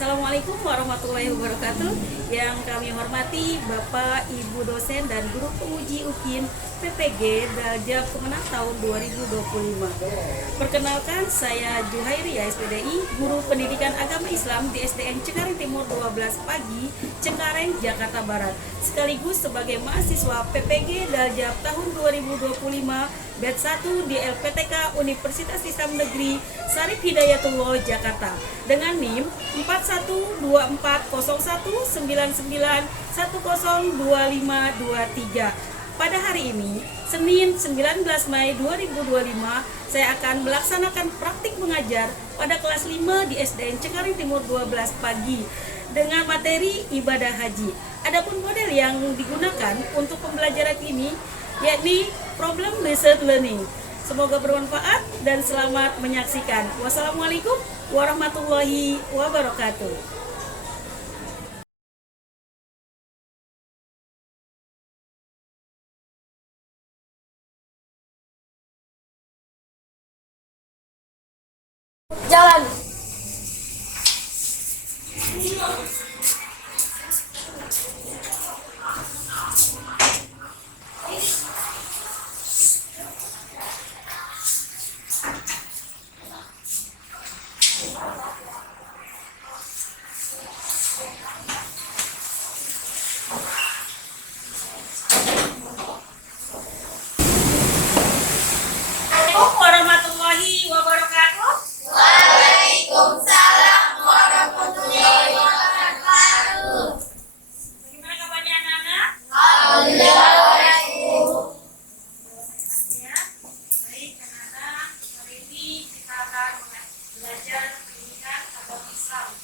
Assalamualaikum warahmatullahi wabarakatuh. Yang kami hormati Bapak, Ibu dosen dan guru penguji UKIN PPG Daljab Kemenang tahun 2025. Perkenalkan, saya Juhairia SPDI, guru pendidikan agama Islam di SDN Cengkareng Timur 12 Pagi, Cengkareng, Jakarta Barat. Sekaligus sebagai mahasiswa PPG Daljab tahun 2025 batch 1 di LPTK Universitas Islam Negeri Syarif Hidayatullah Jakarta dengan NIM 41240199102523. Pada hari ini, Senin 19 Mei 2025, saya akan melaksanakan praktik mengajar pada kelas 5 di SDN Cengkareng Timur 12 Pagi dengan materi ibadah haji. Adapun model yang digunakan untuk pembelajaran ini yakni problem based learning. Semoga bermanfaat dan selamat menyaksikan. Wassalamualaikum warahmatullahi wabarakatuh. Jalan. Assalamualaikum warahmatullahi wabarakatuh. Waalaikumsalam warahmatullahi wabarakatuh. Bagaimana kabarnya anak-anak? Alhamdulillah baik, Bu. Ya, baik anak-anak. Hari ini kita akan belajar pendidikan agama Islam.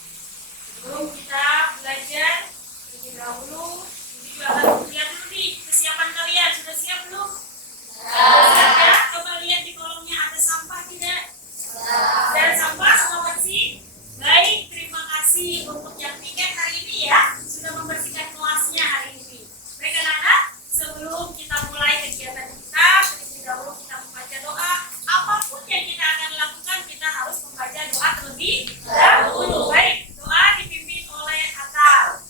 Sebelum kita belajar, terlebih dahulu, ini juga akan lihat dulu nih kesiapan kalian. Sudah siap belum? Siap ya? Coba lihat di kolomnya ada sampah tidak? Dan sampah semua bersih? Baik, terima kasih untuk yang piket hari ini ya, sudah membersihkan kelasnya hari ini. Baik anak-anak, sebelum kita mulai kegiatan kita, terlebih dahulu kita membaca doa. Apapun yang kita akan lakukan, kita harus membaca doa terlebih dahulu. Baik, doa dipimpin oleh Atal.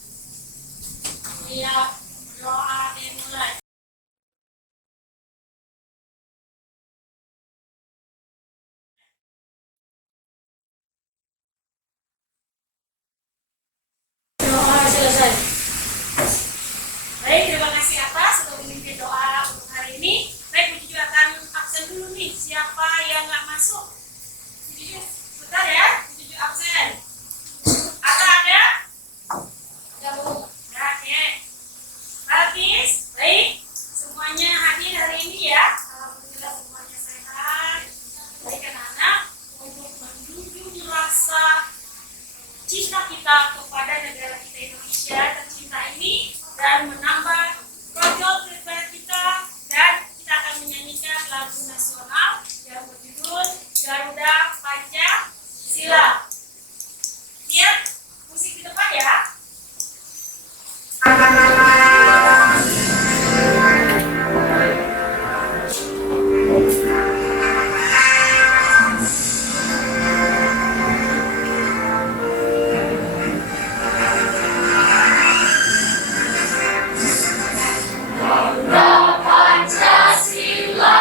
Ya, doa dimulai. Doa selesai. Baik, terima kasih atas sudah memimpin doa untuk hari ini. Baik, Bu Juju akan absen dulu nih. Siapa yang nggak masuk? Bu Juju, bentar ya. Bu Juju absen. Ada? Ada, Bu. Ya, oke. Bagus, baik. Semuanya hadir hari ini ya. Alhamdulillah semuanya sehat. Baik anak-anak, untuk menjunjung rasa cinta kita kepada negara kita Indonesia tercinta ini dan menambah projol kepada kita, dan kita akan menyanyikan lagu nasional yang berjudul Garuda Pancasila. Lihat musik di depan ya. Pancasila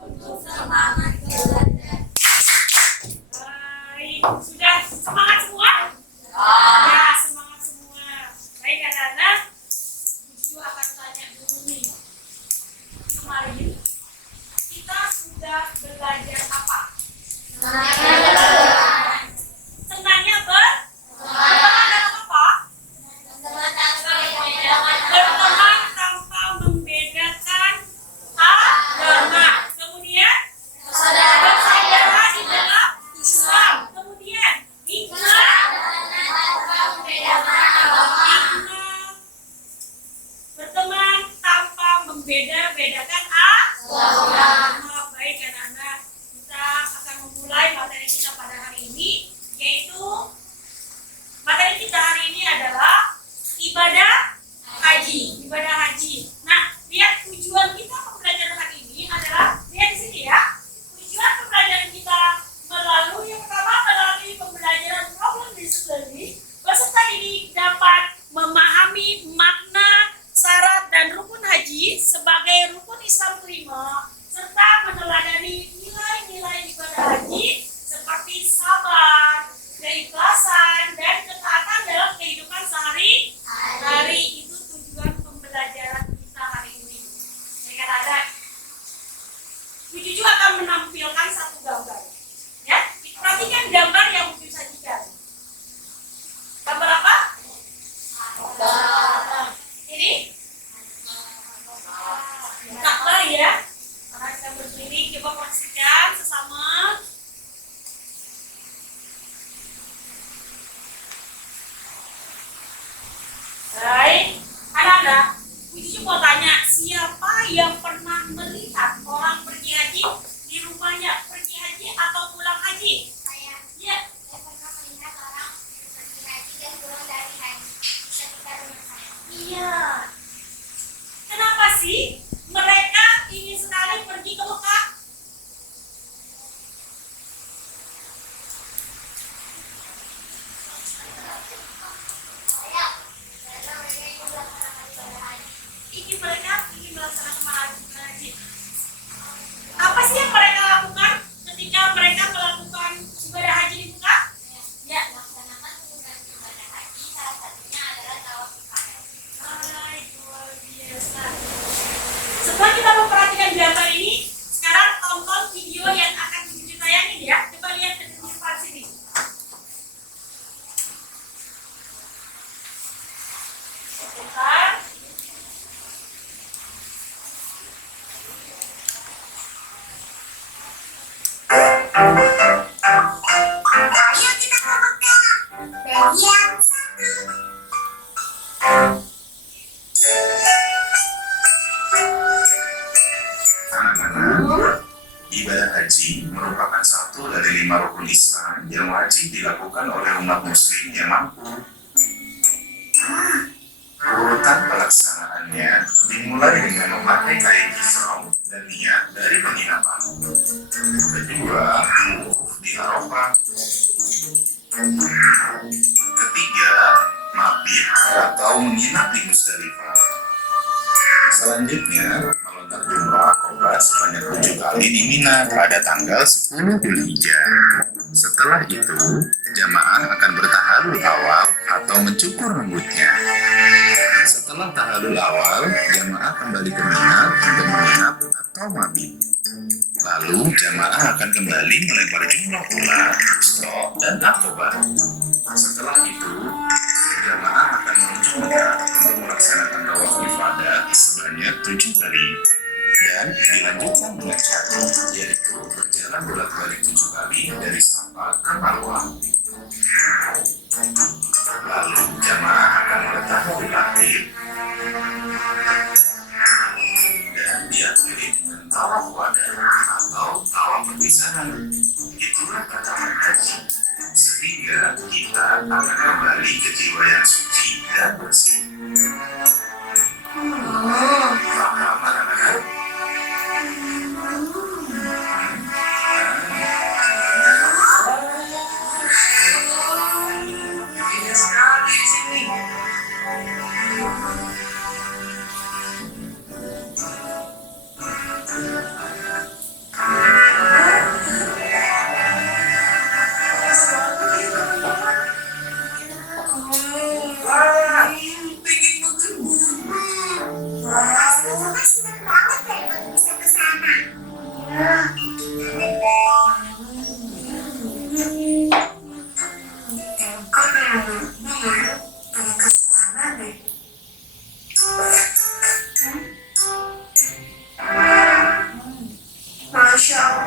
untuk semangat belajar. Baik, sudah semangat semua? Ya, semangat semua. Baik, anak-anak, Ibu akan tanya dulu nih. Kemarin kita sudah belajar apa? Senangnya berteman dalam apa? Berteman tanpa membedakan agama. Kemudian bersaudara di dalam Islam. Kemudian hikmah berteman tanpa membeda-bedakan agama. Baik anak-anak, kita akan memulai materi kita pada hari ini, yaitu materi kita hari ini adalah ibadah haji. Ibadah haji. Nah, lihat tujuan kita pembelajaran hari ini adalah, lihat di sini ya. Tujuan pembelajaran kita melalui yang pertama melalui pembelajaran problem disability, peserta didik dapat memahami makna, syarat dan rukun haji sebagai rukun Islam kelima, serta meneladani nilai-nilai ibadah haji seperti sabar, keikhlasan, dan ketaatan dalam kehidupan sehari-hari. Itu tujuan pembelajaran kita hari ini. Baik anak-anak, Bu Juju akan menampilkan satu gambar. Ya, perhatikan gambar yang Bu Juju sajikan. Gambar apa? Ini? Ka'bah ya. Karena kita berdiri, coba pastikan sesama. Baik, anak-anak, Bu Juju mau tanya, siapa yang pernah melihat orang pergi haji di rumahnya, pergi haji atau pulang haji? Ya. Iya. Kenapa sih mereka ingin sekali pergi ke Mekah? Ingin melaksanakan haji. Apa sih yang mereka lakukan ketika mereka melakukan ibadah haji di Mekah? Ya, Melaksanakan ibadah haji, salah satunya adalah tawaf ifadah. baik, luar biasa. Setelah kita memperhatikan gambar ini, sekarang tonton video yang akan ditayangin ya. Coba lihat ke depan sini. Sebentar. Ayo kita ke Mekah. Bagian 1. Anak-anak, ibadah haji merupakan satu dari 5 rukun Islam yang wajib dilakukan oleh umat muslim yang mampu. Urutan pelaksanaannya dimulai dengan memakai kain ihram dan niat dari penginapan. Kedua, wukuf di Arafah. Ketiga, mabit atau menginap di Musdalifah. Selanjutnya, melontar jumrah Aqabah sebanyak 7 kali di Mina pada tanggal 10 Dzulhijjah. Setelah itu, jamaah akan bertahalul awal atau mencukur rambutnya. Setelah tahalul awal, jamaah kembali ke Mina untuk menginap atau mabit. Lalu, jamaah akan kembali melempar jumrah pula, wusta, dan Aqabah. Setelah itu, jamaah akan menuju Mekah untuk melaksanakan tawaf ifadah sebanyak 7 kali dan dilanjutkan dengan syarat, yaitu berjalan bolak-balik 7 kali dari Safa ke Marwah. Lalu jamaah akan meletakkan akhir dan diakhiri dengan tawaf wadah atau tawaf perpisahan. Itulah kata haji. Sehingga kita akan kembali ke jiwa yang suci dan bersih. Paham anak-anak? Indah sekali di sini.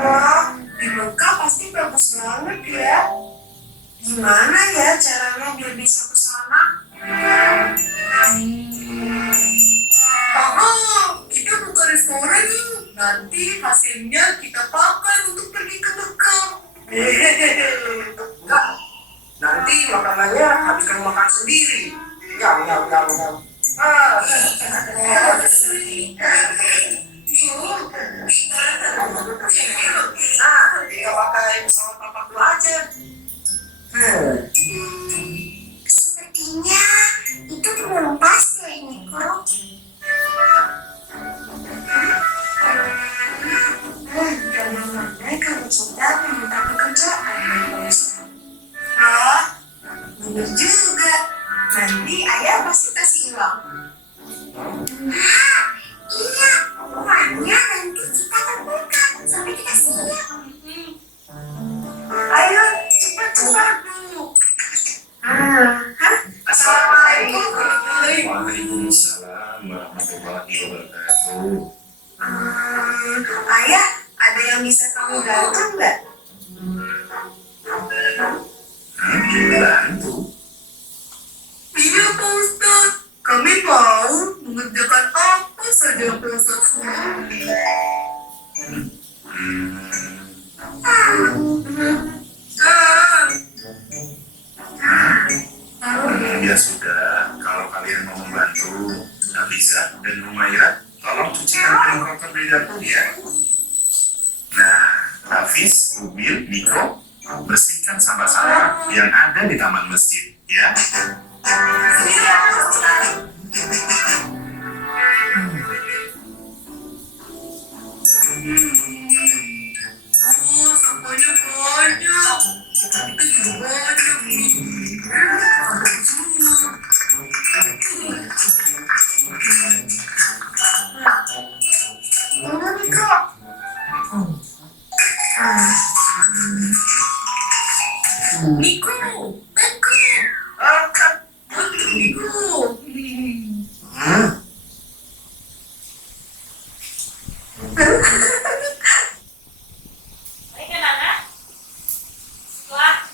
Wah, di Mekah pasti bagus banget ya. Gimana ya caranya biar bisa ke sana? Kita buka restoran yuk. Nanti hasilnya kita pakai untuk pergi ke Mekah. Enggak. Nanti makanannya habis kamu makan sendiri. Enggak. Ah, kita pakai pesawat papa dulu aja. Sepertinya itu belum pas deh, Niko. Bagaimana kalau kita meminta pekerjaan? Nah, bener juga. Nanti ayah pasti kasih uang. Iya, uangnya nanti kita kumpulkan sampai kita siap. Ayo, cepat dulu. Assalamualaikum. Waalaikumsalam warahmatullahi wabarakatuh. Ayah, ada yang bisa kamu bantu nggak? Bantu? Iya, Pak Ustadz. Kami mau mengerjakan apa saja yang Pak Ustadz suruh. Ya sudah, kalau kalian mau membantu, Nafisa dan Humaira, tolong cucikan piring kotor di dapur ya. Nah, Hafiz, Ubil, Niko, bersihkan sampah-sampah yang ada di taman masjid ya. Iya, Pak Ustadz. Oh, sampahnya banyak. Kita juga banyak nih. Ada semua. Ini Kak. Niko, Kak, Niko. Baik anak-anak, setelah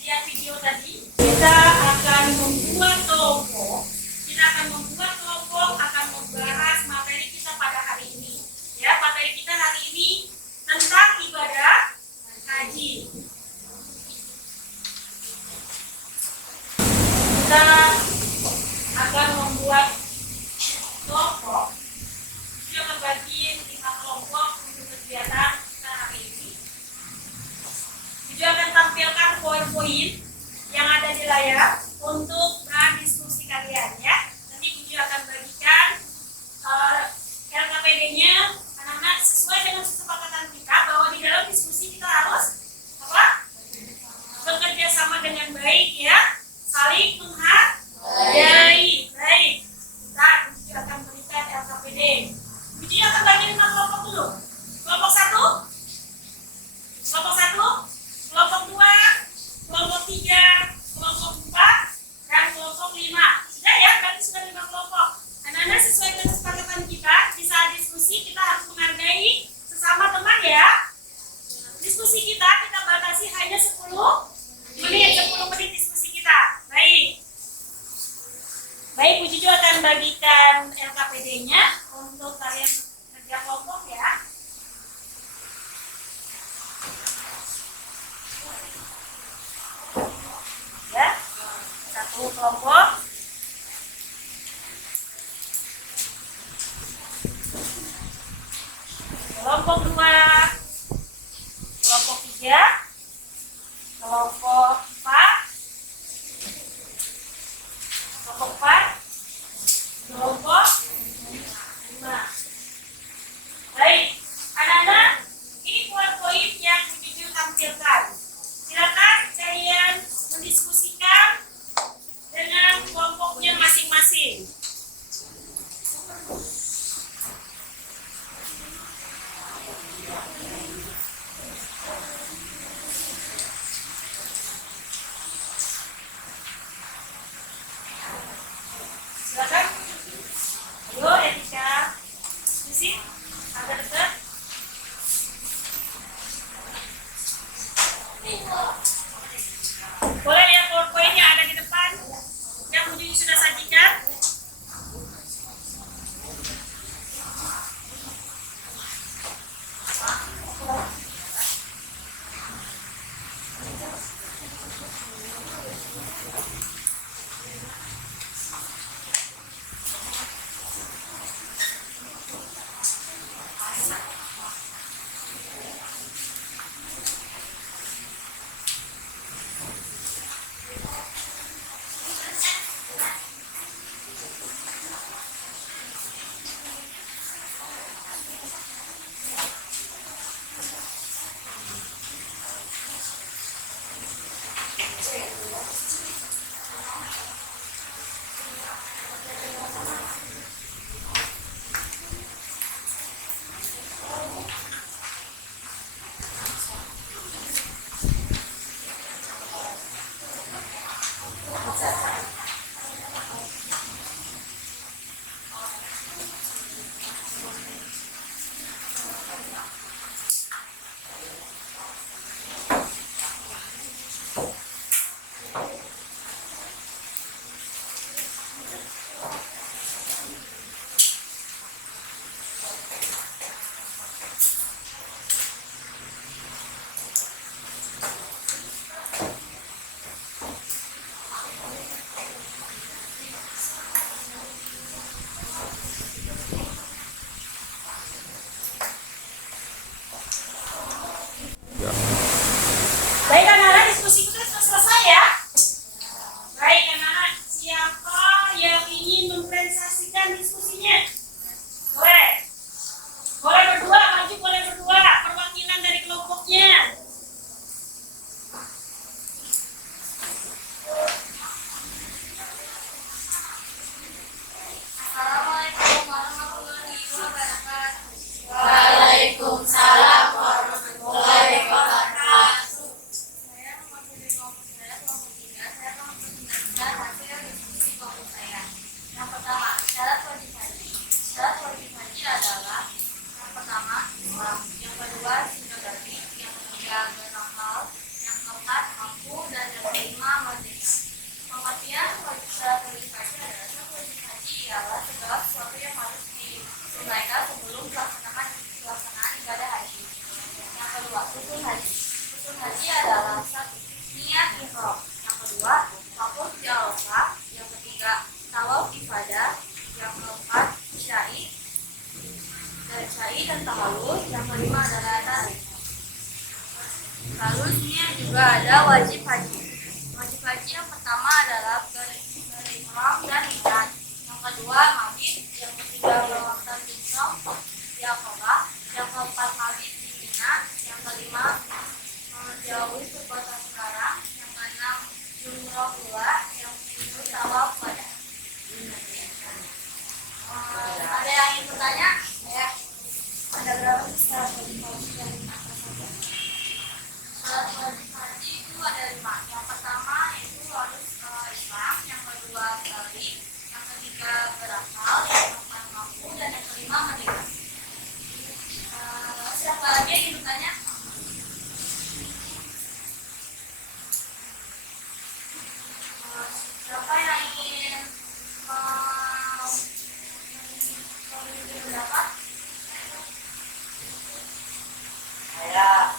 lihat video tadi, kita akan membuat kelompok. Kita akan membuat kelompok, akan membahas materi kita pada hari ini. Ya, materi kita hari ini tentang ibadah haji. Kita akan membuat kelompok. Kita membagi 5 kelompok untuk kegiatan kita hari ini. Video akan tampilkan poin-poin yang ada di layar untuk bahan diskusi kalian ya. Nanti video akan bagikan LKPD-nya anak-anak sesuai dengan kesepakatan kita bahwa di dalam diskusi kita harus apa? Bekerja sama dengan baik ya, saling menghargai. Baik, kita video akan berikan LKPD. Video akan bagi 5 kelompok dulu. Kelompok 1, kelompok 1, kelompok 2, kelompok 3, kelompok 4, dan kelompok 5. Sudah ya, berarti sudah 5 kelompok. Anak-anak sesuai dengan kesepakatan kita, di saat diskusi kita harus menghargai sesama teman ya. Diskusi kita batasi hanya 10 menit diskusi kita. Baik. Baik, Bu Juju akan bagikan LKPD-nya untuk kalian kerja kelompok ya. Ya, 1 kelompok. Kelompok 2, kelompok 3, kelompok 4, kelompok 4, kelompok 5. Baik, anak-anak, ini poin-poin yang Bu Juju tampilkan. Silakan kalian mendiskusikan dengan Boleh lihat PowerPoint yang ada di depan yang Bu Juju sudah sajikan. Baik anak-anak, diskusi kita sudah selesai ya. Baik anak-anak, siapa yang ingin mempresentasikan diskusinya? Boleh. Boleh berdua, maju boleh berdua, perwakilan dari kelompoknya. Assalamualaikum warahmatullahi wabarakatuh. Waalaikumsalam warahmatullahi wabarakatuh. Saya mewakili kelompok saya, kelompok 3. Saya akan mempresentasikan hasil diskusi kelompok saya. Yang pertama, syarat wajib haji. Syarat wajib haji adalah yang pertama, Islam. Yang kedua, sinografi. Yang ketiga, berakal. Yang keempat, mampu. Dan yang kelima, merdeka. Pengertian syarat wajib haji adalah syarat wajib haji ialah segala sesuatu yang harus ditunaikan sebelum pelaksanaan ibadah haji. Yang kedua, rukun haji. Rukun haji adalah satu, niat ihram. Yang kedua, tawaf di Arafah. Yang ketiga, tawaf ifadah. Yang keempat, syai dan tahallul. Yang kelima adalah tarik. Lalu ini juga ada wajib haji. Wajib haji yang pertama adalah berihram dan niat. Yang kedua, mabit. Yang ketiga, melakukan ihram di Aqabah. Yang keempat, mabit di Mina. Yang kelima, menjauhi perbuatan sekarang. Yang keenam, jumroh pula. Yang ketujuh, tawaf pada. Ada yang ingin bertanya? Ya. Ada berapa syarat wajib haji yang syarat wajib haji itu ada 5. Yang pertama itu harus Islam. Yang kedua, balik. Yang ketiga, berakal. Yang keempat, mampu. Dan yang kelima, merdeka. Siapa lagi yang ingin bertanya? Siapa yang ingin memiliki pendapat? Saya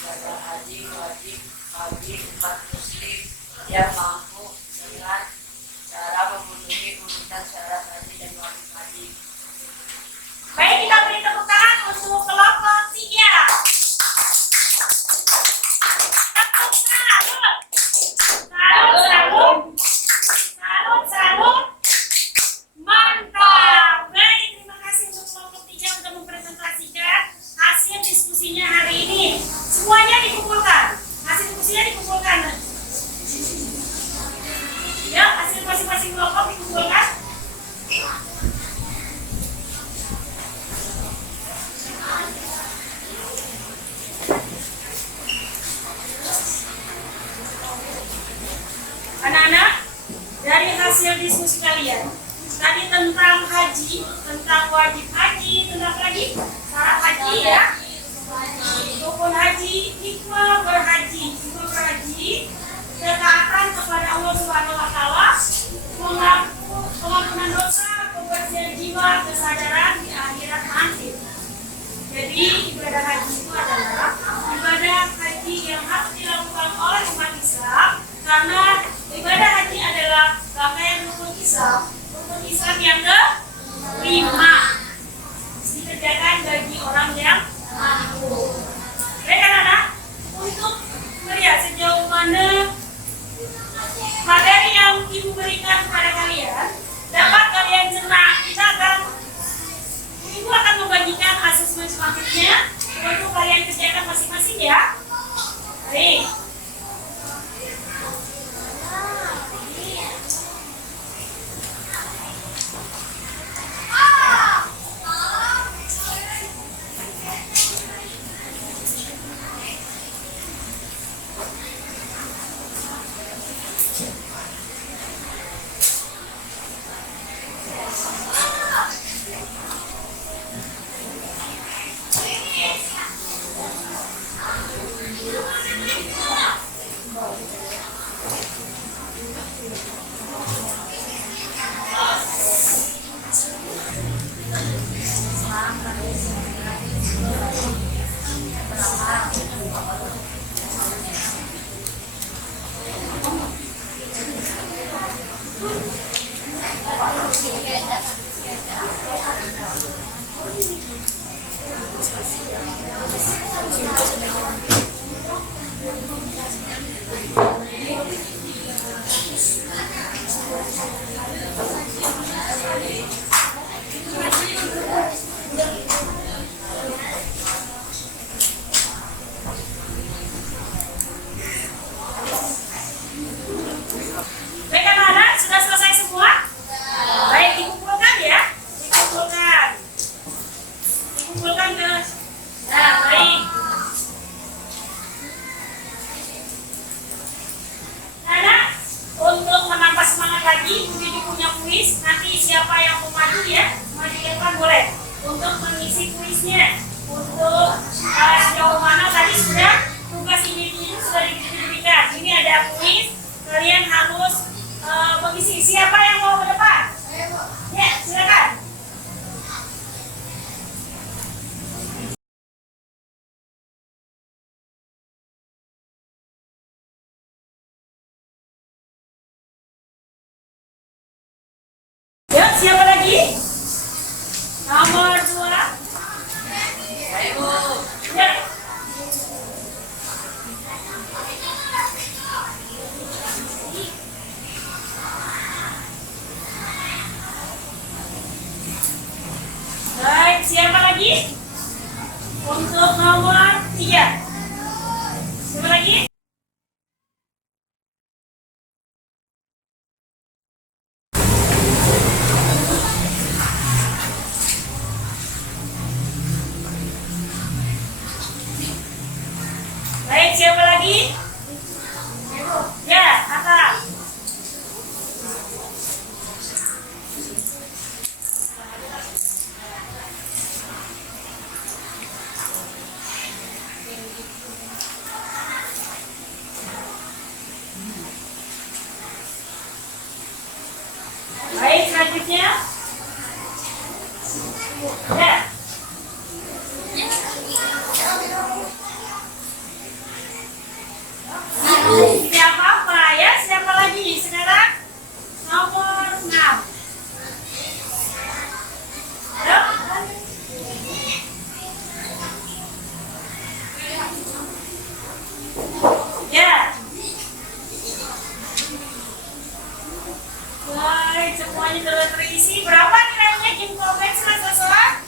jamaah haji wajib bagi umat muslim yang mampu dengan cara memenuhi urutan syarat haji dan wajib haji. Baik, kita beri tepuk tangan untuk kelompok 3. Tepuk salut. Salut, salut. Salut, salut. Mantap. Baik, terima kasih untuk kelompok 3 sudah mempresentasikan hasil diskusinya hari ini. Semuanya dikumpulkan. Hasil diskusinya dikumpulkan. Ya, hasil masing-masing kelompok dikumpulkan. Anak-anak, dari hasil diskusi kalian tadi tentang haji, tentang wajib haji, tentang apa lagi? Syarat haji ya, rukun haji, hikmah berhaji. Rukun Islam yang ke-5 dikerjakan bagi orang yang mampu. Baik anak-anak, untuk melihat sejauh mana materi yang ibu berikan kepada kalian dapat kalian cerna, ibu akan membagikan asesmen selanjutnya untuk kalian kerjakan masing-masing ya. Baik. Baik anak-anak, sudah selesai semua? Baik, dikumpulkan ya. Dikumpulkan. Dikumpulkan ke. Nah, baik. Anak, untuk menambah semangat lagi, Bibi punya kuis. Nanti siapa yang mau maju ya, maju ke depan boleh. Untuk mengisi kuisnya, untuk sejauh mana tadi sudah tugas ini sudah diberikan. Ini ada kuis, kalian harus mengisi. Siapa yang mau ke depan? Ya, silakan. Ya, siapa lagi? Nomor 2. Ya. Baik, siapa lagi? Untuk nomor 3. Siapa lagi? Baik, siapa lagi? Ya, Atta. Baik, selanjutnya. Ya. Tidak apa-apa ya. Siapa lagi sekarang? Nomor 6. Ya. Ya. Baik, semuanya sudah terisi. Berapa nilainya Kim Komen setelah?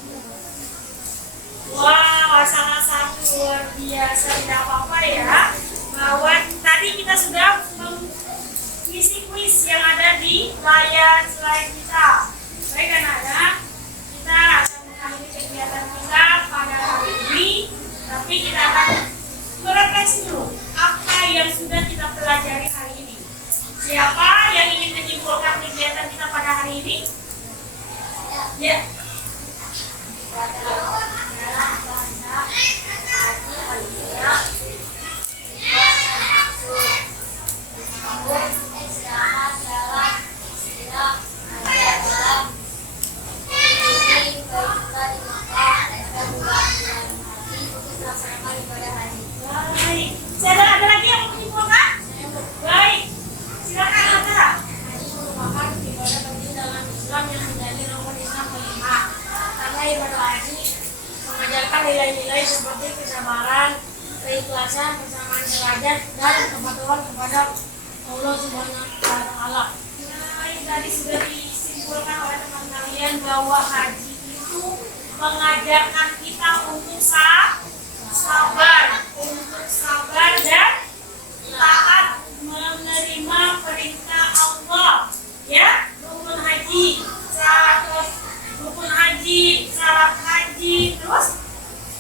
Wow, salah satu luar biasa. Tidak apa-apa ya. Bahwa tadi kita sudah mengisi kuis yang ada di layar slide kita. Baik anak-anak, kita akan mengakhiri kegiatan kita pada hari ini. Tapi kita akan merefleksi dulu apa yang sudah kita pelajari hari ini. Siapa yang ingin menyimpulkan kegiatan kita pada hari ini? Ya. Baik. Ada lagi yang mau menyimpulkan? Baik. Silakan Atta. mengajarkan nilai-nilai seperti kesabaran, keikhlasan, kesamaan derajat, dan kepatuhan kepada Allah Subhanahu wa Ta'ala. Nah, ini tadi sudah disimpulkan oleh teman kalian bahwa haji itu mengajarkan kita untuk sabar dan taat menerima perintah Allah. Ya, rukun haji, syarat haji, terus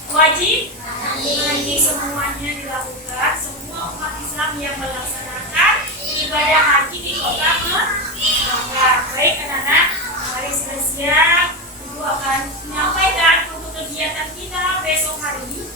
wajib haji, semuanya dilakukan. Semua umat Islam yang melaksanakan ibadah haji di kota Mekah. Baik anak-anak, mari siap-siap. Ibu akan menyampaikan untuk kegiatan kita besok hari.